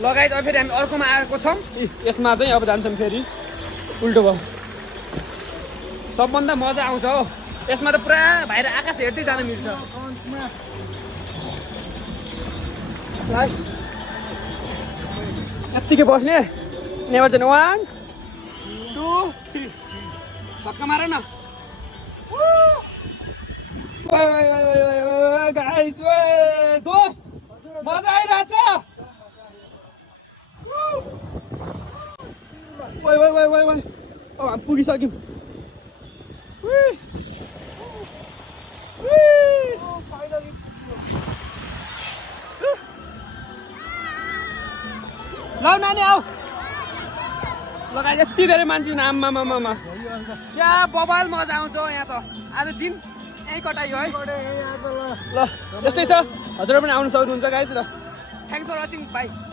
लगायत अब फेरि हामी अर्कोमा आएको छौँ यसमा चाहिँ अब जान्छौँ फेरि उल्टो भयो सबभन्दा मजा आउँछ हो यसमा त पुरा बाहिर आकाश हेर्दै जान मिल्छ यत्तिकै बस्ने नेभर चाहिँ 1 2 3 धक्का मार न गाइस दोस्त मजा आइरहेछ अब हामी पुगिसक्यौँ ल नानी आऊ लगाइ यति धेरै मान्छे आम्मामामा क्या बबाल मजा आउँछ यहाँ त आज दिन यहीँ कटाइयो है ल यस्तै छ हजुर पनि आउनु सक्नुहुन्छ गाइस ल थ्याङ्क्स फर वाचिङ बाई